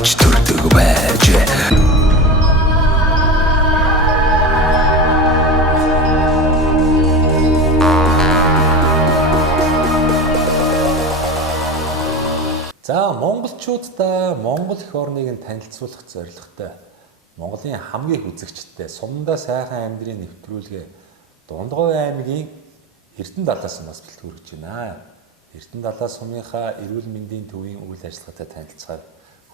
авч төрдөг байж. За монголчуудаа Монгол эх орныг нь танилцуулах зорилготой Монголын хамгийн үзэгчтэй Сумдаа сайхан амьдрын нэвтрүүлгээ Дундгой аймгийн Эрдэнэ далай сумаас бэлтгэж байна. Эрдэнэ далай сумынхаа эрүүл мэндийн төвийн үйл ажиллагаатай танилцахаар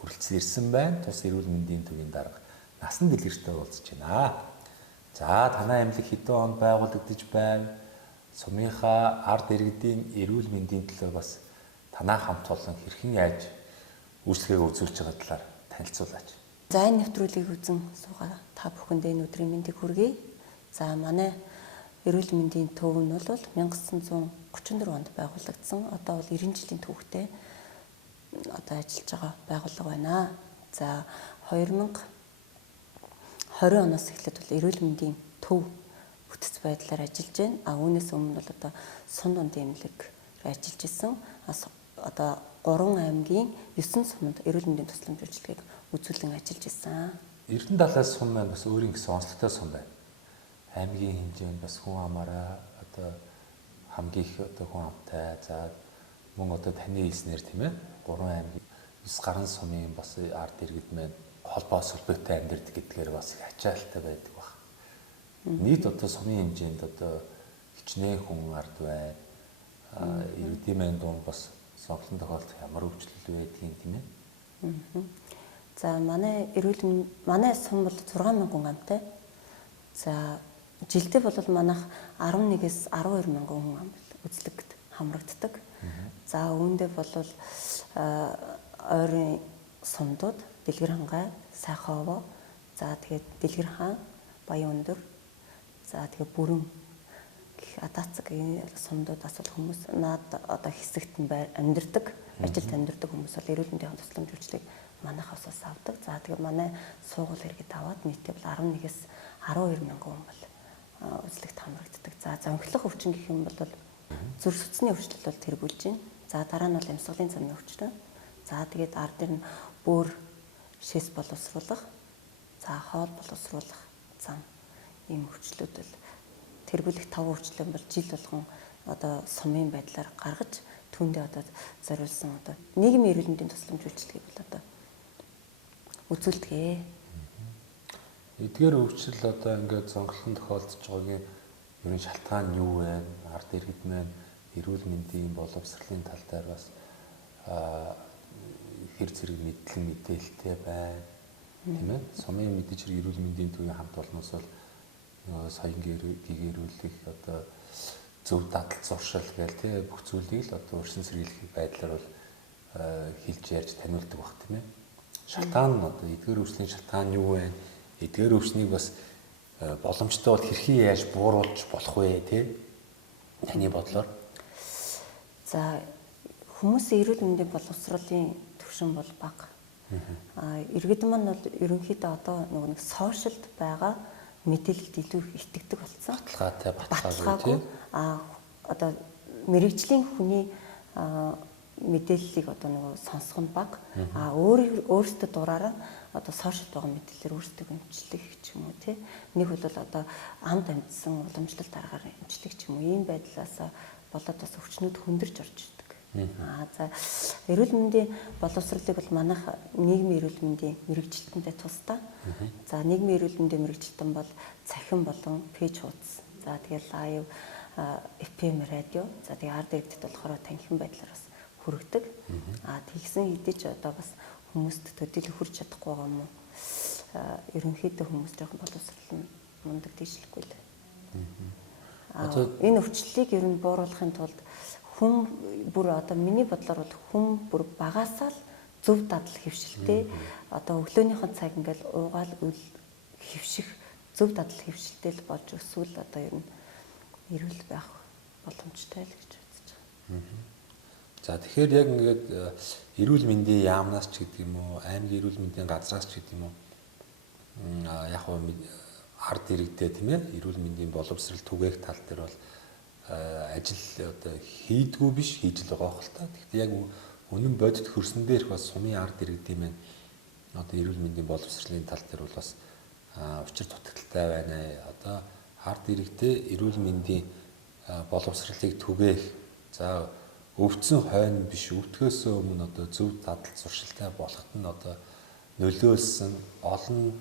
хүрэлцэн ирсэн байна. Тус эрүүл мэндийн төвийн дарга насан дэлгэртэй уулзж байна. За танай аймлаг хэдэн онд байгуулагдаж байна? Сумынхаа ард иргэдийн эрүүл мэндийн төлөө бас танаа хамт олон хэрхэн яаж үйлчлэгээ үзүүлж байгаа талаар танилцуулаач. За энэ нэвтрүүлгийг үзэн суугаа та бүхэндээ энэ өдрийн мэндийг хүргэе. За манай эрүүл мэндийн төв нь бол 1934 онд байгуулагдсан. Одоо бол 90 жилийн түүхтэй одоо ажиллаж байгаа байгууллага байна. За 2020 оноос эхлээд бол эрүүл мэндийн төв бүтэц байдлаар ажиллаж байна. Үүнээс өмнө бол одоо Сун дундын эмнэлэг ажиллаж исэн. Одоо 3 аймгийн 9 сумд эрүүл мэндийн тусламж үйлчилгээг үзүүлэн ажиллаж исэн. Эрдэнэ далай сум маань бас өөрийн гэсэн онцлогтой сум байна. Аймгийн хэмжээнд бас хүн амаараа одоо хамгийн их одоо хүн амтай. За мөн одоо таны хэлснээр тийм ээ 3 аймгийн 9 гаруй сумын бас ард иргэд маань холбоо солбоотой амьдардаг гэдгээр бас их ачаалттай байдаг баг. Нийт одоо сумын хэмжээнд одоо хичнээн хүн ард байна. Иргэдийн маань дунд бас сонголтын тохиолдол ямар өвчлөл байдгийг тийм ээ. За манай сум бол 6,000 хүн амтай. За жилдээ бол манайх 11-ээс 12 мянган хүн ам үзлэгт хамрагддаг. За үүндээ бол ойрын сумдууд Дэлгэр хангай, Сайховоо, за тэгээд Дэлгэр хаан, Баян өндөр, за тэгээд Бүрэн Адаацаг сумдуудаас бол хүмүүс наад одоо хэсэгт нь амьдардаг, ажилд амьдардаг хүмүүс бол эрүүл мэндийн тусламж үйлчилгээг манайхаас авдаг. За тэгээд манай суугуул иргэд аваад нийтдээ бол 11-ээс 12 мянган хүн бол үзлэгт хамрагддаг. За зөнхлөх өвчин гэх юм бол зүрх судасны өвчлөл бол тэргүүлж байна. За дараа нь бол амьсгалын замын өвчин. За тэгээд ард нь бөөр шээс боловсруулах, за хоол боловсруулах зам ийм өвчлүүд бол тэргүүлэх 5 өвчлөл бол жил болгон одоо сумын байдлаар гаргаж түүндээ одоо зориулсан одоо нийгмийн эрүүл мэндийн тусламж үйлчилгээг бол одоо үзүүлдэг. Эдгээр өвчлөл одоо ингээд зонхлон тохиолдож байгаагийн ерөн шалтгаан нь юу вэ? Ард иргэд маань эрүүл мэндийн боловсролын тал дээр бас хэр зэрэг мэдээлэлтэй байна. Тийм ээ. Сумын мэдээж хэрэг эрүүл мэндийн төвийн хамт олноос бол соён гэгэрүүлэх одоо зөв дадал зуршил гээл тий бүх зүйлийг л одоо өрсөн сэргийлэх байдлаар бол хэлж ярьж таниулдаг баг тийм ээ. Шалтгаан нь одоо эдгээр өвчлийн шалтгаан юу вэ? Эдгээр өвчнийг бас боломжтой бол хэрхэн яаж бууруулж болох вэ тий? Таны бодлоор. За хүмүүсийн эрүүл мэндийн боловсролын түвшин бол бага. Иргэд маань бол ерөнхийдөө одоо нэг сошиалд байгаа мэдээлэлд илүү итгэдэг болсон. Баталгаатай. Одоо мэрэгжлийн хүний мэдээллийг одоо нэг сонсох нь бага. Өөрөөсөө дураараа одоо сошиал байгаа мэдээлэлээр өөрсдөө эмчлэх ч юм уу тий. Нэг бол одоо амд амьдсан уламжлалт аргаар эмчлэх ч юм уу ийм байдлаас болоод бас өвчнүүд хүндэрж орж ирдэг. За эрүүл мэндийн боловсролыг бол манайх нийгмийн эрүүл мэндийн мэрэгжилтэнтэй тусдаа. За нийгмийн эрүүл мэндийн мэрэгжилтэн бол цахим болон пэйж хуудас. За тэгээд лайв FM радио. За тэгээд ард иргэдэд болохоор танхим байдлаар бас хүргэдэг. Тэгсэн хэдий ч одоо бас хүмүүст төдийлө хүрч чадахгүй байгаа юм уу? Ерөнхийдөө хүмүүс жоохон боловсрол нь мундаг дийшлэхгүй л. Энэ өвчлөлийг ер нь бууруулахын тулд хүн бүр одоо миний бодлоор бол хүн бүр багасаа л зөв дадал хэвшилтэй одоо өглөөнийхэн цаг ингээл уугаал хэвших зөв дадал хэвшилтэй л болж өсвөл одоо ер нь эрүүл байх боломжтой л гэж үзэж байгаа. За тэгэхээр яг ингээд эрүүл мэндийн яамнаас ч гэдэг юм уу, аймгийн эрүүл мэндийн газраас ч гэдэг юм уу яг хөө ард иргэдээ тийм ээ эрүүл мэндийн боловсрол түгээх тал дээр бол ажил одоо хийдгүү биш хийж л байгаа хэл та. Тэгэхдээ яг үнэн бодит хөрсөн дээрх бас сумын ард иргэдийн маань одоо эрүүл мэндийн боловсролын тал дээр бол бас учир дутагдaltaй байна. Одоо ард иргэдэд эрүүл мэндийн боловсролыг түгээх. За өвдсөн хойно биш өвдөхөөс өмнө одоо зөв дадал зуршилтай болоход нь одоо нөлөөлсөн олон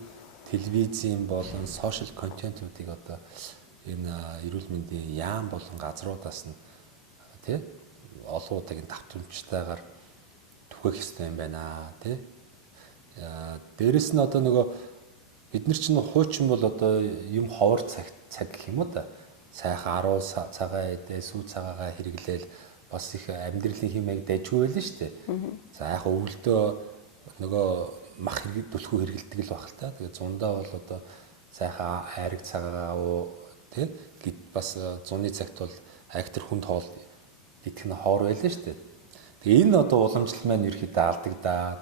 телевизийн болон сошиал контентуудыг одоо энэ эрүүл мэндийн яам болон газруудаас нь тий олон удаагийн давтамжтайгаар түгэх хэрэгтэй юм байна тий. Дээрэс нь одоо нөгөө бид нар чинь хуучин бол одоо юм ховор цаг гэх юм уу да. Сайхан 10 цагаан идэ сүү цагаагаа хэрэглээл бас их амьдралын хэмээг дайжгүй байлаа шүү дээ. За яг өвөлдөө нөгөө мах түлхүү хэрэгэлдэг л баг л та. Тэгээ зундаа бол одоо сайхан айраг цагаагаа уу тий гэд бас зуны цагт бол актер хүн тоол идэх нь ховор байлаа шүү дээ. Тэгээ энэ одоо уламжлал маань ерөөхдөө алдагдаад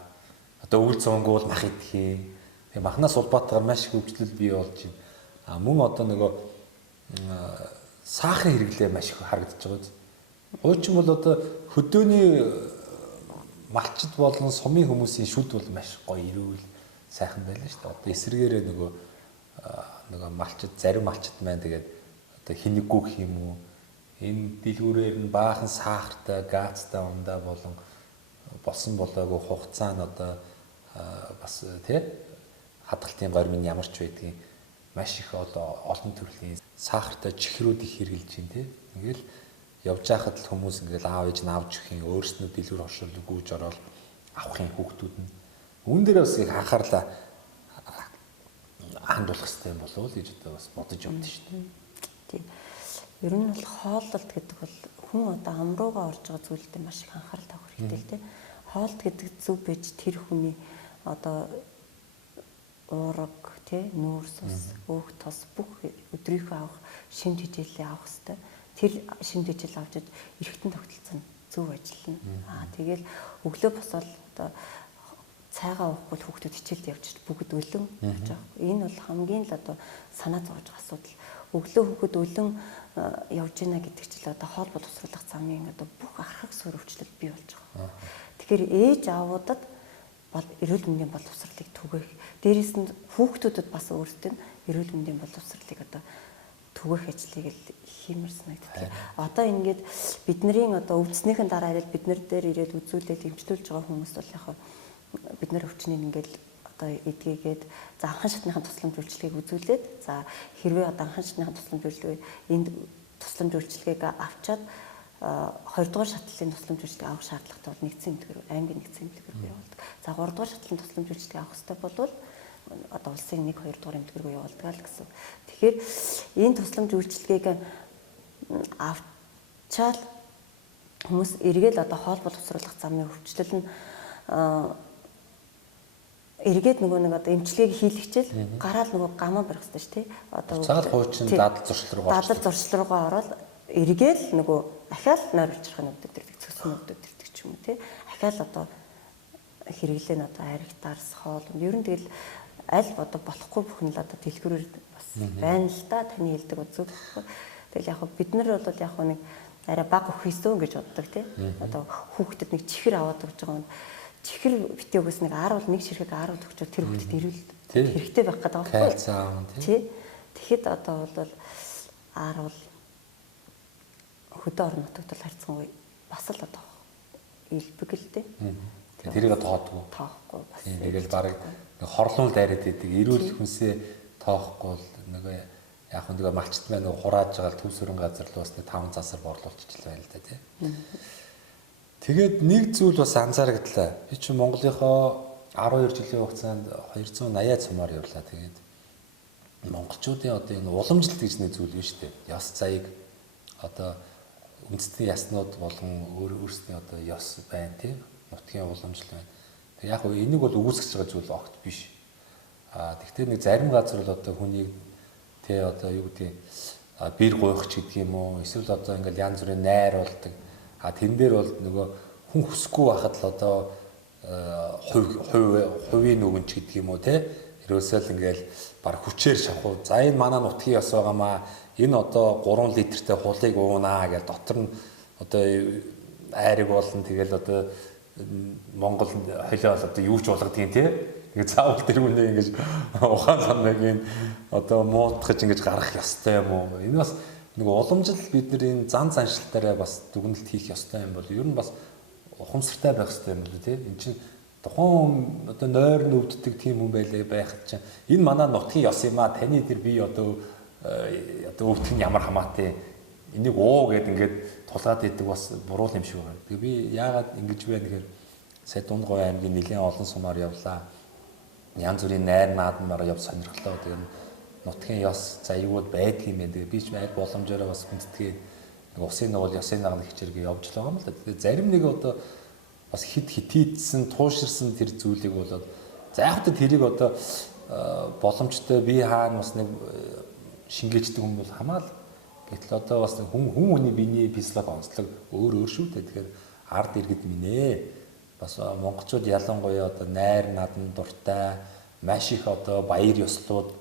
одоо өвөл зөнгөө бол мах идэх юм. Тэгээ махнаас улбаатгаар маш их хөгжлөл бий болж байна. Мөн одоо нөгөө сахарын хэрэглээ маш их харагдаж байгаа. Хуучин бол одоо хөдөөний малчд болон сумын хүмүүсийн шүд бол маш гоё ирүүл сайхан байлаа шүү дээ. Одоо эсрэгээрээ нөгөө малчд зарим малчд маань тэгээд одоо хинэггүй гэх юм уу энэ дэлгүүрээр нь баахан сахартай газтай ундаа болон болсон болоогүй хугацаа нь одоо бас тий хадгалтын гормын ямар ч байдгийг маш их олон төрлийн сахартай чихрүүд их хэрглэж байна тий. Ингээл явж байхад л хүмүүс ингээл аав ээж нь авч өгөх юм өөрснөө дэлгүүр оршуулыг гүйж ороод авахын хүүхдүүд нь үүн дээр бас их анхаарлаа хандуулах хэрэгтэй юм болов уу гэж одоо бас бодож явдсан шүү дээ. Тийм. Ер нь бол хооллолт гэдэг бол хүн одоо амруугаа орж байгаа зүйлд маш их анхаарал тавих хэрэгтэй л дээ. Хоолт гэдэг зөв байж тэр хүний одоо уураг тий нүүрс ус өөх тос бүх өдрийнхөө авах шимт хичээлээ авах хэрэгтэй. Тэр шимт хичээл авч эргэтэн тогтолцсон зөв ажиллана. Тэгэл өглөө босоод одоо цайгаа уухгүй хүүхдүүд хичээлд явж бүгд өлөн гэж байгаа. Энэ бол хамгийн л одоо санаа зовж байгаа асуудал. Өглөө хүүхэд өлөн явж гинэ гэдэг чинь одоо хоол боловсруулах замын одоо бүх архаг суурь өвчлөл бий болж байгаа. Тэгэхээр ээж аавуудад эрүүл мэндийн боловсролыг түгээх. Дээрээс нь хүүхдүүдэд бас өөрсдөө эрүүл мэндийн боловсролыг одоо түгээх ажлыг л хиймэр санагддаг. Одоо ингээд бидний одоо өвдснийхэн дараа ирээд бид нар дээр ирээд үзүүлээд эмчилүүлж байгаа хүмүүс бол яг бид нар өвчнийг ингээд одоо эдгээгээд за анхан шатныхаа тусламж үйлчилгээг үзүүлээд за хэрвээ одоо анхан шатныхаа тусламж үйлчилгээ энд тусламж үйлчилгээг авчаад 2 дугаар шатлалын тусламж үйлчилгээ авах шаардлагатай бол нэгдсэн эмнэлгээр аймгийн нэгдсэн эмнэлгээр явуулдаг. За 3 дугаар шатлалын тусламж үйлчилгээ авах хэрэгтэй бол одоо улсын 1 2 дугаар эмнэлгээр явуулдаг л гэсэн. Тэгэхээр энэ тусламж үйлчилгээг авчаал хүмүүс эргээд одоо хоол боловсруулах замын хөгжлөл нь эргээд нөгөө нэг одоо эмчилгээг хийлгчээл гараал нөгөө гамаа барих хэрэгтэй шүү дээ. Одоо цаад хуучин дадал зуршил руугаа ороод эргээл нөгөө ахаал нойруулчихын өвдөдөрдөг цөсөн өвдөдөрдөг ч юм уу тий. Ахаал одоо хэрэглээ нь одоо аригтаарс хоол ер нь тэгэл аль одоо болохгүй бүхэн л одоо дэлгүүрээр бас байна л да таны хэлдэг үзүү. Тэгэл яг бид нар бол яг нэг арай баг өхөөсөө гэж боддог тий. Одоо хүүхдэд нэг чихэр аваад өгч байгаа юм. Чихэр битээгөөс нэг 10 бол нэг ширхэг 10 төгчөө тэр хүүхдэд ирүүл хэрэгтэй байх гэдэг байгаа байхгүй тий. Тэгэхэд одоо бол 10 бол хөдөө орон нутагт бол харьцангуй бас л одоо илбэг л дээ. Тэрийг тоодгүй. Тоохгүй бас. Тэгэл барыг хорлуул дайраад идэг. Эрүүл хүнсээ тоохгүй бол нөгөө яг нөгөө малчт маань хурааж байгаа төвсөрөн газар л бас 5 засар борлуулчихлаа байл та тий. Тэгээд нэг зүйл бас анзаарагдлаа. Би чинь Монголынхоо 12 жилийн хугацаанд 280 цумаар явлаа. Тэгээд монголчуудын одоо энэ уламжлалт гэж нэг зүйл биш үү? Ёс заяг одоо үндэстний яснууд болон өөрсдийн одоо ёс байна тий. Нутгийн уламжлал байна. Тэг яг нь энийг бол үүсгэж байгаа зүйл огт биш. Тэгвэл нэг зарим газар бол одоо хүнийг тий одоо юу гэдэг бэр гуйх ч гэдэг юм уу? Эсвэл одоо ингээл янз бүрийн найр болдог. Тэн дээр бол нөгөө хүн хүсэхгүй байхад л одоо хувийн нүгэнч гэдэг юм уу те ерөөсөө л ингээл баг хүчээр шахуу. За энэ манай нутгийн ёс байгаамаа энэ одоо 3 литртэй хулыг уунаа гэж дотор нь одоо айрыг болон тэгэл одоо Монгол холио одоо юу ч болгодгийг те Ингээд заавал тэр хүнийг ингэж ухаан санааг энэ одоо муутгаж ингэж гарах ёстой юм уу? Энэ бас нэг уламжил бидний зан заншилтаараа бас дүгнэлт хийх ёстой юм бол ер нь бас ухамсартай байх ёстой юм л тий. Энд чинь тухайн одоо нойр нүвддэг тийм хүн байлаа байх чинь энэ манай нутгийн ёс юм а таны тэр би одоо өвдөх нь ямар хамаатай энийг уу гэд ингээд тулгаад идэг бас буруу юм шиг байна. Тэгээ би яагаад ингэж вэ гэхээр сая Дундгой аймгийн нэлээд олон сумаар явлаа. Янз бүрийн найр наадмаар яв сонирхлоо. Тэгээ нутгийн ёс заяагуд байдаг юм байна. Тэгээ би ч яг боломжоор бас хүндэтгээд нэг усын нуул ёсын нагныг хичээргээ явж байгаа юм л да. Тэгээ зарим нэг одоо бас хитийдсэн, тууширсан тэр зүйлийг болоод за яг та тэрийг одоо боломжтой би хаана бас нэг шингээждэг хүн бол хамаал. Гэтэл одоо бас хүн хүний биений физиологи онцлог өөр шүү дээ. Тэгэхээр ард иргэд минь бас монголчууд ялангуяа одоо найр надан дуртай маш их одоо баяр ёслууд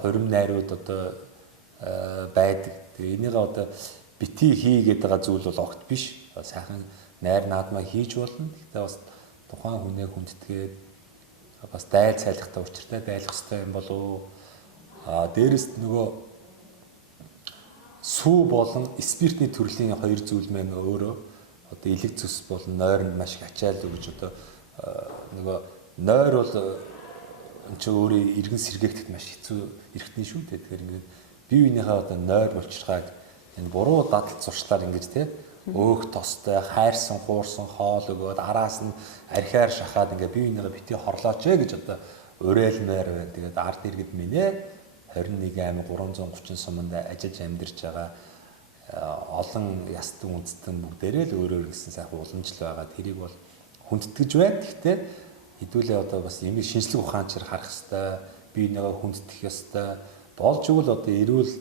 хурим найрууд одоо байдаг. Тэгээ энийг одоо бити хийгээд байгаа зүйл бол огт биш. Сайхан найр наадмаа хийж болно. Гэхдээ бас тухайн хүнээ хүндэтгээд бас дайл цайлахтай учиртай байлгах хэрэгтэй юм болов. Дээрэс нөгөө сүү болон спиртний төрлийн хоёр зүйл мэн өөрөө одоо элэг зүс болон нойронд маш их ачаал өгж одоо нөгөө нойр бол энэ ч өөрөө иргэн сэргээхдэд маш хэцүү эргэтний шүү дээ. Тэгэхээр ингээд бие биенийхээ одоо нойр булчирхайг энэ буруу дадал зуршлаар ингэж те өөх тостой хайрсан хуурсан хоол өгөөд араас нь архиар шахаад ингээд бие биенийгээ бити хорлооч гэж одоо уриалмаар байна. Тэгээд ард иргэд минь 21,330 суманд ажиллаж амьдарч байгаа олон ястан үндэстэн бүгдээрээ л өөр гэсэн сайхан уламжлал байгаа. Тэрийг бол хүндэтгэж байна. Гэхдээ хэдүүлээ одоо бас юм шинжлэх ухаанчаар харах хэрэгтэй, бие биенийгээ хүндэтэх ёстой. Болж игэл одоо эрүүл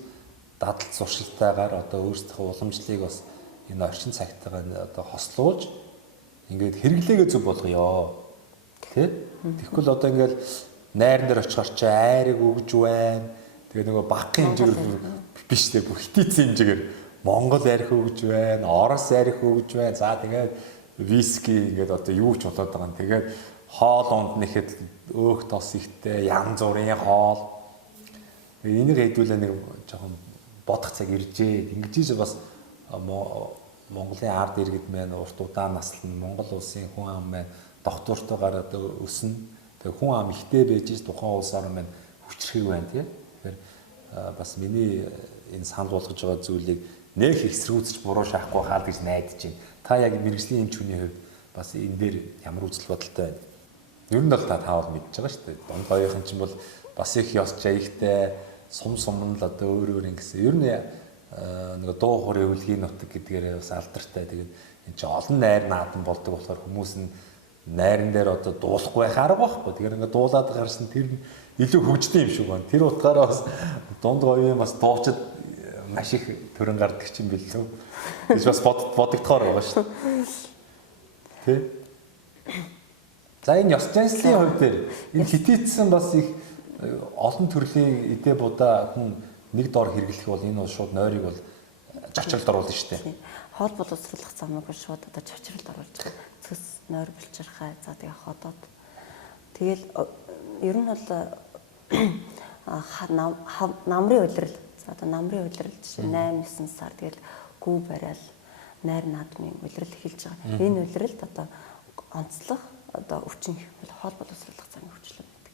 дадал зуршилтайгаар одоо өөрсдийнхөө уламжлалыг бас энэ орчин цагтайгаа одоо хослуулж ингээд хэрэглээгээ зөв болгоё. Тэ? Тэгэхгүй л одоо ингээд найран дээр очихоор чи айрыг өгж байна. Тэгээ нөгөө багын хэмжээгээр биш дээ бүх хитийцэн хэмжээгээр Монгол арх өгж байна, Орос арх өгж байна. За тэгээд виски ингээд одоо юу ч болоод байгаа юм. Тэгээд хоол унднэхэд өөх тос ихтэй янз бүрийн хоол. Энийг хэдүүлээ нэг жоохон бодох цаг иржээ. Ингэж бас Монголын ард иргэд маань урт удаан наслан Монгол улсын хүн ам маань доктортойгоор одоо өснө. Тэгээ хүн ам ихтэй байж тухайн улсаар маань хүчрхэг байна тийм. Тэгэхээр бас миний энэ санал болгож байгаа зүйлийг нэг эсрүүцэж буруу шахахгүй хаал гэж найдаж байна. Та яг мэрэгжлийн эмч хүний хувьд бас энэ дээр ямар үзэл бодолтой байна? Ер нь бол та таавал мэдж байгаа шүү дээ. Дундгойн чинь бол бас их ёс жаягтай сум сумн л одоо өөр ингэсэн. Ер нь нэг дуу хорын өвлгийн нутаг гэдгээр бас алдартай. Тэгээд энэ чинь олон найр наадан болдог болохоор хүмүүс нь найран дээр одоо дуулахгүй байх арга байхгүй. Тэгэхээр ингээд дуулаад гарсан тэр нь илүү хөгжсөн юм шиг байна. Тэр утгаараа бас дундгойн бас дуучид маш их төрөн гардаг юм билүү. Гэж бас бодогдохоор байгаа шүү дээ. Тэ? За энэ ёс заншлын хувьд дээр энэ хитийдсэн бас их олон төрлийн эдэ будаа хүн нэг дор хэрэглэх бол энэ бол шууд нойрыг бол зочролд оруулна шүү дээ. Хоол боловсруулах замыг шууд одоо зочролд оруулж байгаа. Цэс нойр булчирхай за тэгээ ходоод тэгэл ер нь бол намрын улирал за одоо намрын улирал жишээ 8-9 сар тэгэл гүү барайл найр наадмын улирал эхэлж байгаа. Энэ улиралд одоо онцлог одоо өвчин хэмэл хоол боловсруулах замын өвчлөл гэдэг.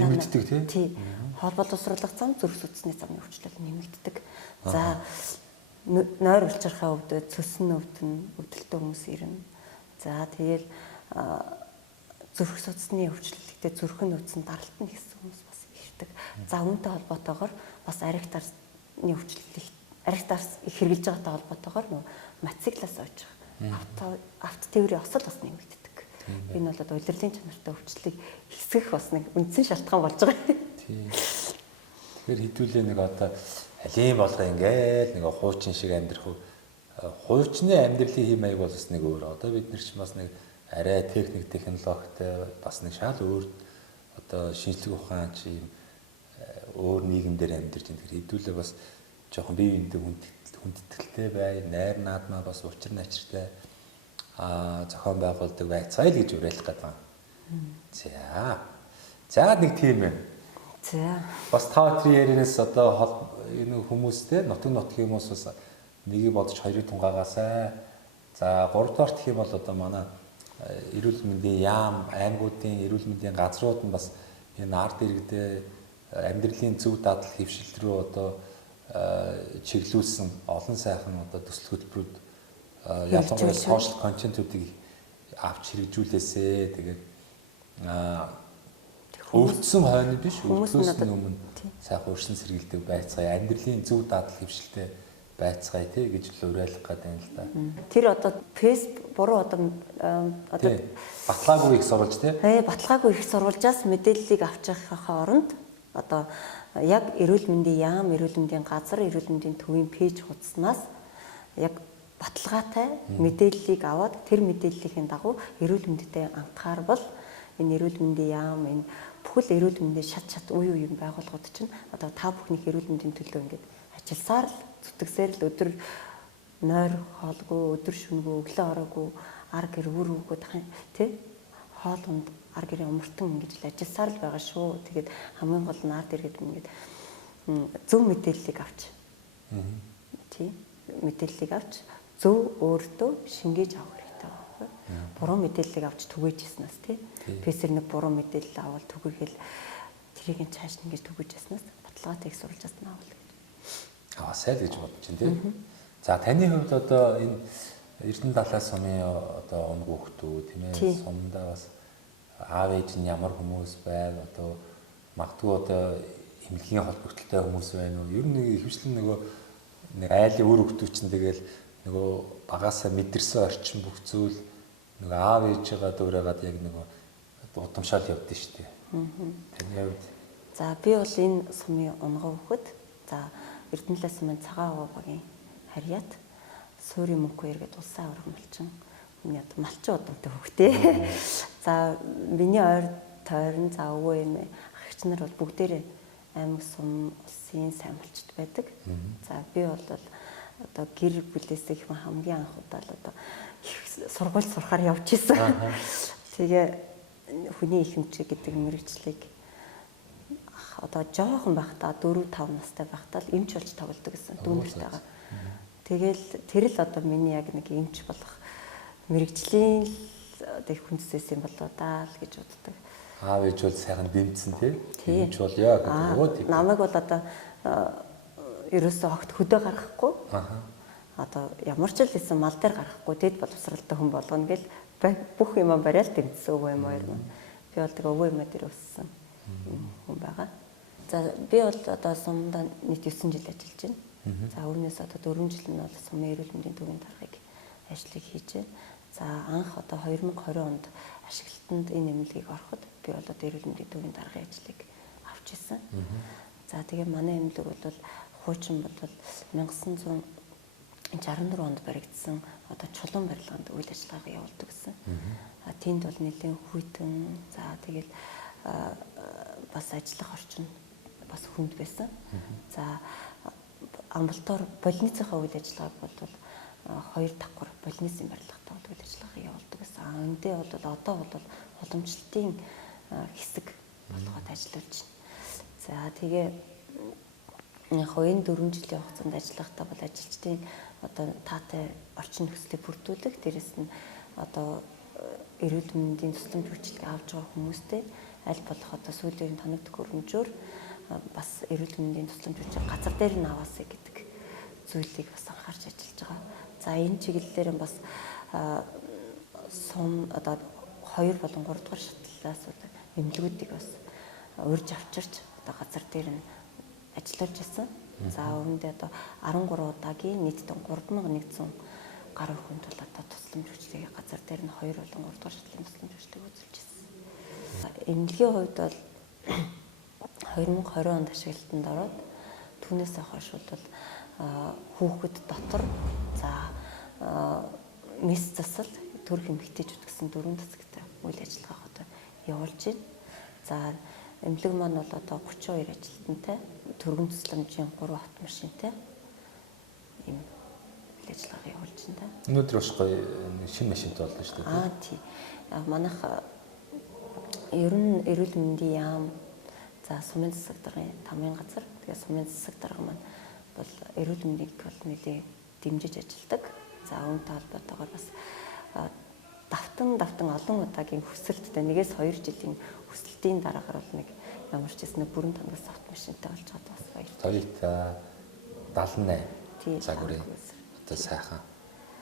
Нэмэгддэг тий. Хоол боловсруулах зам зүрх судасны замын өвчлөл нэмэгддэг. За нойр булчирхай өвдөд цөсөн өвдөлтөө хүмүүс ирнэ. За тэгэл зүрх судасны өвчлөлтөд зүрхэн өвдсөн даралтна гэсэн хүмүүс бас ирдэг. За үүнтэй холбоотойгоор бас архитарны өвчлөлт архитарс их хэрэгжилж байгаатай холбоотойгоор нөө мотоциклаас ойж байгаа. Авто тээврийн осол бас нэмэгддэг. Энэ бол одоо улирлын чанартай өвчлөлийг хэсгэх бас нэг үндсэн шалтгаан болж байгаа. Тийм. Тэгэхээр хэдүүлээ нэг одоо алим болгоо ингээл нэг хуучин шиг амьдрах уу. Хуучны амьдралын хэм маяг бол бас нэг өөр. Одоо бид нар ч бас нэг арай техник технологитой бас нэг шал өөр одоо шинжлэх ухаан чи өөр нийгэмдэр амьдарч байгаа. Тэгэхээр хэдүүлээ бас жоохон бие биендээ хүндэтгэлтэй бай, найр наадмаа бас учир начиртай зохион байгуулдаг байцгаая л гэж уриалах гэдэг. За. За нэг тийм юм. За. Бас та хоёрын ярианаас одоо энэ хүмүүс те нутгийн хүмүүс бас нэгийг бодож хоёрыг тунгаагаасай. За гуравдугаар гэх юм бол одоо манай эрүүл мэндийн яам, аймагуудын эрүүл мэндийн газрууд нь бас энэ ард иргэдээ амьдралын зөв дадал хэвшил рүү одоо чиглүүлсэн олон сайхан одоо төсөл хөтөлбөрүүд ялангуяа сошиал контентуудыг авч хэрэгжүүлээсэ. Тэгээд өвдсөн хойно биш, өвдлөөс өмнө сайхан урьдчилан сэргийлдэг байцгаая, амьдралын зөв дадал хэвшилтэй байцгаая тий гэж л уриалах гэдэг юм л да. Тэр одоо фейс буруу одоо баталгаагүй их сурвалж тий. Баталгаагүй их сурвалжаас мэдээллийг авч явахын оронд одоо яг эрүүл мэндийн яам, эрүүл мэндийн газар, эрүүл мэндийн төвийн пэйж хуудаснаас яг баталгаатай мэдээллийг аваад тэр мэдээллийн дагуу эрүүл мэндэд анхаарбал энэ эрүүл мэндийн яам, энэ бүхэл эрүүл мэндийн шат үе үеийн байгууллагууд чинь одоо та бүхний эрүүл мэндийн төлөө ингээд ажилласаар л зүтгэсээр л өдөр нойр хоолгүй, өдөр шөнөгүй, өглөө ороогүй, ар гэр үр үгүй тий хоол унд ар гэрийн умартан ингэж л ажилласаар л байгаа шүү. Тэгээд хамгийн гол нь ард иргэд ингээд зөв мэдээллийг авч тий мэдээллийг авч зөв өөртөө шингээж авах хэрэгтэй байна. Буруу мэдээллийг авч түгээж яснаас тий фэйсэр нэг буруу мэдээлэл авал түгээгээл тэрийг нь цааш ингэж түгээж яснаас баталгаатай их сурвалжаас нь авал гэж. Сайн гэж бодож байна тий. За таны хувьд одоо энэ Эрдэнэ далай сумын одоо өнгө хөхтүү тийм ээ сумдаа бас аав ээж нь ямар хүмүүс байв одоо магадгүй одоо эмнэлгийн холбогдлолтой хүмүүс байна уу? Ер нь ихэвчлэн нөгөө нэг айлын үр хөхтүү чинь тэгэл нөгөө багаасаа мэдэрсэн орчин бүх зүйл нөгөө аав ээжигээ дуурайгаад яг нөгөө удамшаал явдсан шүү дээ. Таны хувьд. За би бол энэ сумын онгоо хөхөд за Эрдэнэ далай сумын цагаан овоо багийн харьяат суурийн мөнхөө эргээд улсын авраг малчин миний одоо малчин удамтай хөхтэй. За миний ойр тойрон за өвөө эмээ ах нар бол бүгдээрээ аймаг сум улсын сайн малчд байдаг. За би бол одоо гэр бүлээсээ их хамгийн анх удаа л одоо сургууль сурахаар явж исэн. Тэгээ хүний ихэмжээ гэдэг мэрэгчлийг одоо жоохон байхдаа 4 5 настай байхдаа л эмч болж тоглодог гэсэн дүүнэртэйгээ. Тэгэл тэр л одоо миний яг нэг эмч болох мэрэгжлийн одоо их хүнсээс юм болоо даа л гэж боддог. Аав ээж бол сайхан дэмжсэн тий. Эмч бол яа гэдэг өгөө тий. Намайг бол одоо ерөөсөө огт хөдөө гаргахгүй. Одоо ямар ч л хэлсэн мал дээр гаргахгүй тэгэд боловсралтай хүн болгоно гэл бүх юм барайл дэмжсэн өвөө юм хоёр маань. Би бол тэгээ өвөө юм дээр өссөн хүн байгаа. За би бол одоо сумдаа нийт 9 жил ажиллаж байна. За өөрнөөс одоо 4 жил нь бол сумын эрүүл мэндийн төвийн даргыг ажлыг хийж байна. За анх одоо 2020 онд ашиглалтанд энэ эмнэлгийг ороход би бол одоо эрүүл мэндийн төвийн даргын ажлыг авч ирсэн. За тэгээ манай эмнэлэг бол хуучин бодвол 1964 онд баригдсан одоо чулуун барилганд үйл ажиллагаагаа явуулдаг гэсэн. Тэнд бол нэлийн хүйтэн за тэгэл бас ажиллах орчин бас хүнд байсан. За амбулатор больницынхаа үйл ажиллагааг бол 2 давхар больницын барилгатай үйл ажиллагаа явуулдаг гэсэн. Эндээ бол одоо бол уламжлалтын хэсэг болгоод ажиллаж байна. За тэгээ яг энэ 4 жилийн хугацаанд ажиллахдаа бол ажилчдын одоо таатай орчин нөхцөлийг бүрдүүлэх, дээрэс нь одоо эрүүл мэндийн тусламж үйлчилгээ авч байгаа хүмүүстэй аль болох одоо сүүлийн тоног төхөөрөмжөөр бас эрүүл мэндийн тусламж үйлчилгээ газар дээр нь аваасаа гэдэг зүйлийг бас анхаарч ажиллаж байгаа. За энэ чиглэлээр бас сум одоо 2 болон 3 дугаар шатлалаас эмнэлгүүдийг бас урьж авчирч одоо газар дээр нь ажиллаж ирсэн. За үүндээ одоо 13 удаагийн нийтдээ 3100 гаруй хүнд бол одоо тусламж үйлчилгээ газар дээр нь 2 болон 3 дугаар шатлалын тусламж үйлчилгээг үзүүлж ирсэн. Эмнэлгийн хувьд бол 2020 онд ашиглалтанд ороод түүнээс хойш бол хүүхэд дотор за мис засал төрөх эмэгтэйчүүд гэсэн 4 засагтай үйл ажиллагаа одоо явуулж байна. За эмнэлэг маань бол одоо 32 ажилтнтай төргөн тусламжийн 3 автомашинтай ийм үйл ажиллагаа явуулж байна. Өнөөдөр бас гоё шинэ машинтай болно шүү дээ. Тий. Манайх Ер нь эрүүл мэндийн яам за сумын засаг даргын тамгын газар тэгээ сумын засаг дарга маань бол эрүүл мэндийг бол нэлээ дэмжиж ажилладаг. За үүнтэй холбоотойгоор бас давтан олон удаагийн хүсэлттэй нэгээс 2 жилийн хүсэлтийн дараагаар бол нэг ямар ч гэсэн бүрэн тангас автомашинтай болж байгаа бас баярлалаа. Toyota 78 загварын одоо сайхан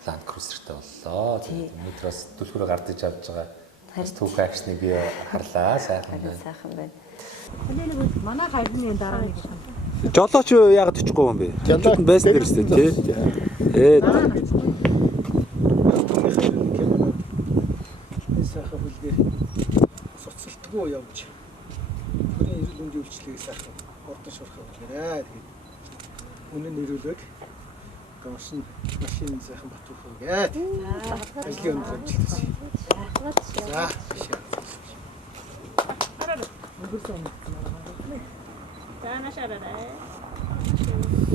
Land Cruiser-тэй боллоо. Тэгээд өнөөдрөөс түлхүүрээ гардаж авч байгаа. Бас түүх акшныг би харлаа. Сайхан байна. Сайхан байна. Манай хайрны дараа нэг Жолооч яг очихгүй юм бэ? Жолооч байсан дэр өстэй тий. Сайхан хөлдөр суцалтгүй явж бүрийн эрүүл мэндийн үйлчлэгийг сайхан урдч урах гэрээ. Тэгээд үнэн нэрүүлэг машин сайхан батуух гээд ажлын өмнө амжилттай. За.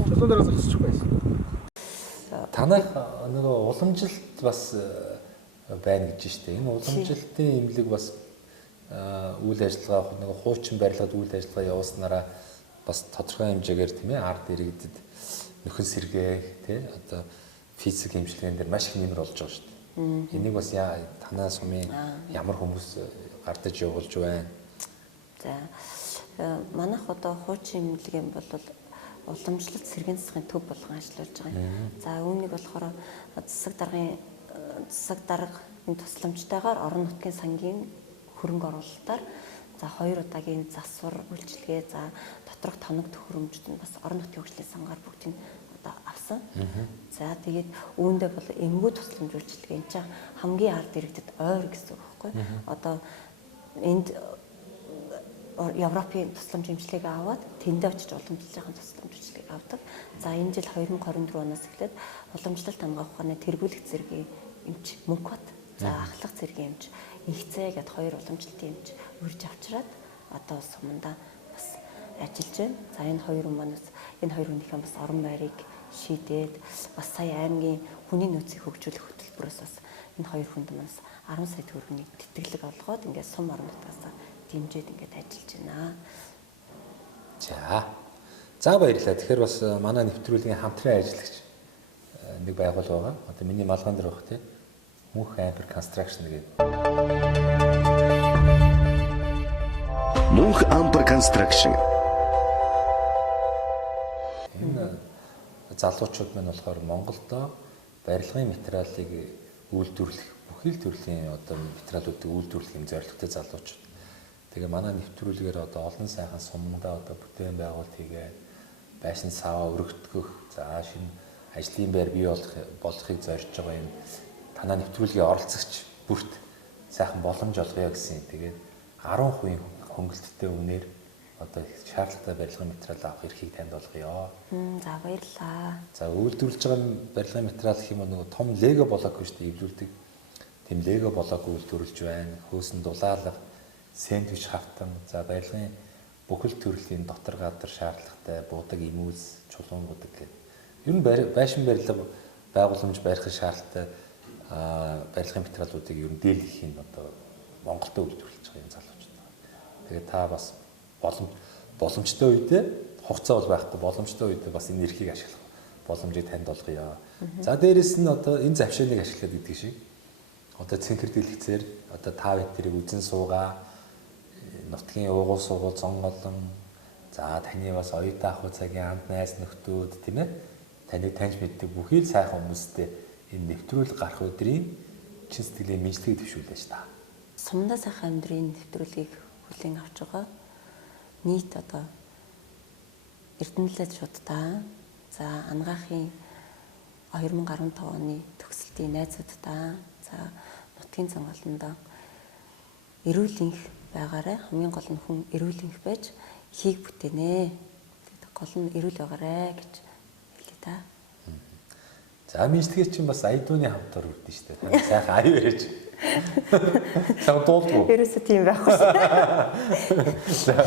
Чулуун дээр зогсчих байсан. Танах нөгөө уламжилт бас байна гэж штэ. Энэ уламжилтын имлэг бас үйл ажиллагаа нөгөө хуучин барилгад үйл ажиллагаа явуулснараа бас тодорхой хэмжээгээр тийм ээ ард иргэдэд нөхөн сэргээ тий одоо физик хэмжлэгэн дээр маш их нэмэр болж байгаа шүү дээ. Энийг бас танаа сумын ямар хүмүүс гардаж явуулж байна. За манайх одоо хуучин имлэгийн бол уламжлалт сэргийн засгийн төв болгон ажиллаж байгаа юм. За үүнийг болохоор засаг дарга энэ тусламжтайгаар орон нутгийн сангийн хөрөнгө оруулалтаар за 2 удаагийн засвар үйлчилгээ за доторх тоног төхөөрөмжт нь бас орон нутгийн хөгжлийн сангаар бүгдийг одоо авсан. За тэгээд үүндээ бол эмгүү тусламж үйлчилгээ энэ чинь хамгийн ард иргэдэд ойр гэсэн үг байхгүй. Одоо энд Европын тусламж хэмжлэгийг аваад тэндээ очиж уламжилж байгаа тусламж хэмжлэгийг авдаг. За энэ жил 2024 оноос эхлээд уламжлалт хамгаах ухааны тэргүүлэх зэргийн эмч Мөнхбат за ахлах зэргийн эмч Игцээ гэд 2 уламжлалтын эмч урьж авчираад одоо сумандаа бас ажиллаж байна. За энэ 2 хүнийхэн бас орон байрыг шийдээд бас сая аймгийн хүний нөөцийг хөгжүүлэх хөтөлбөрөөс бас энэ 2 хүнд манаас 10 сая төгрөгийн тэтгэлэг олгоод ингээд сум орон нутгаас дэмжиж ингээд ажиллаж байна. За баярлалаа. Тэгэхээр бас манай нэвтрүүлгийн хамтран ажиллагч нэг байгуул байгаа. Одоо миний малган дээр баг тий. Мөнх Amper Construction гэдэг. Мөнх Amper Construction. Энэ залуучууд маань болохоор Монголдо барилгын материалыг үйлдвэрлэх бүхий л төрлийн одоо материалуудыг үйлдвэрлэх юм зорилготой залуучууд. Тэгээ манай нэвтрүүлгээр одоо олон сайхан сумдаа одоо бүтээн байгуулалт хийгээд байшин саваа өргөдгөх, за шинэ ажлын байр бий болохыг зорж байгаа юм. Танаа нэвтрүүлгийн оролцогч бүрт сайхан боломж олгоё гэсэн. Тэгээд 10% хөнгөлөлттэй үнээр одоо шаардлагатай барилгын материал авах эрхийг танд олгоё. За баярлалаа. За үйлдвэрлэж байгаа барилгын материал гэх юм нэг том лего блок шүү дээ эвлүүлдэг. Тэм лего блок үйлдвэрлэж байна. Хөөсөн дулаалга, сэндвич хавтан, за барилгын бүхэл төрлийн дотор гадар шаардлагатай буудаг имүүс, чулуун будаг гэдэг. Ер нь байшин барилга байгууламж барих шаардлагатай барилгын материалуудыг ер нь дийлэх юм одоо Монголд үйлдвэрлэж байгаа юм залуучууд байна. Тэгээд та бас боломжтой үедээ хугацаа бол байхгүй боломжтой үедээ бас энэ эрхийг ашиглах боломжийг танд олгоё. За дээрэс нь одоо энэ завшааныг ашиглаад идэх шиг одоо цэнхэр дэлгэцээр одоо та биднийг үзэн суугаа нутгийн уугуул суугуул зонголон за таны бас оюутан ах цагийн хамт найз нөхдүүд тийм ээ таныг таньж мэддэг бүхий л сайхан хүмүүстэй энэ нэвтрүүлэг гарах өдрийн чин сэтгэлийн мэдлэгийг төвшүүлж та. Сумдаа сайхан амьдрын нэвтрүүлгийг хүлээн авч байгаа. Нийт одоо Эрдэнэлээд шуудтаа за ангаахын 2015 оны төгсөлтийн найзуудтаа за нутгийн цонголондоо эрүүлэнх байгаарай. Хамгийн гол нь хүн эрүүлэнх байж ихийг бүтээнэ. Гол нь эрүүл байгаарай гэж хэлээ та. За мэдлэгээр чинь бас айдууны хамтаар үрдэн шүү дээ. Сайхан аюу яриач. Сав дуулгүй. Ерөөсөө тийм байхгүй. За.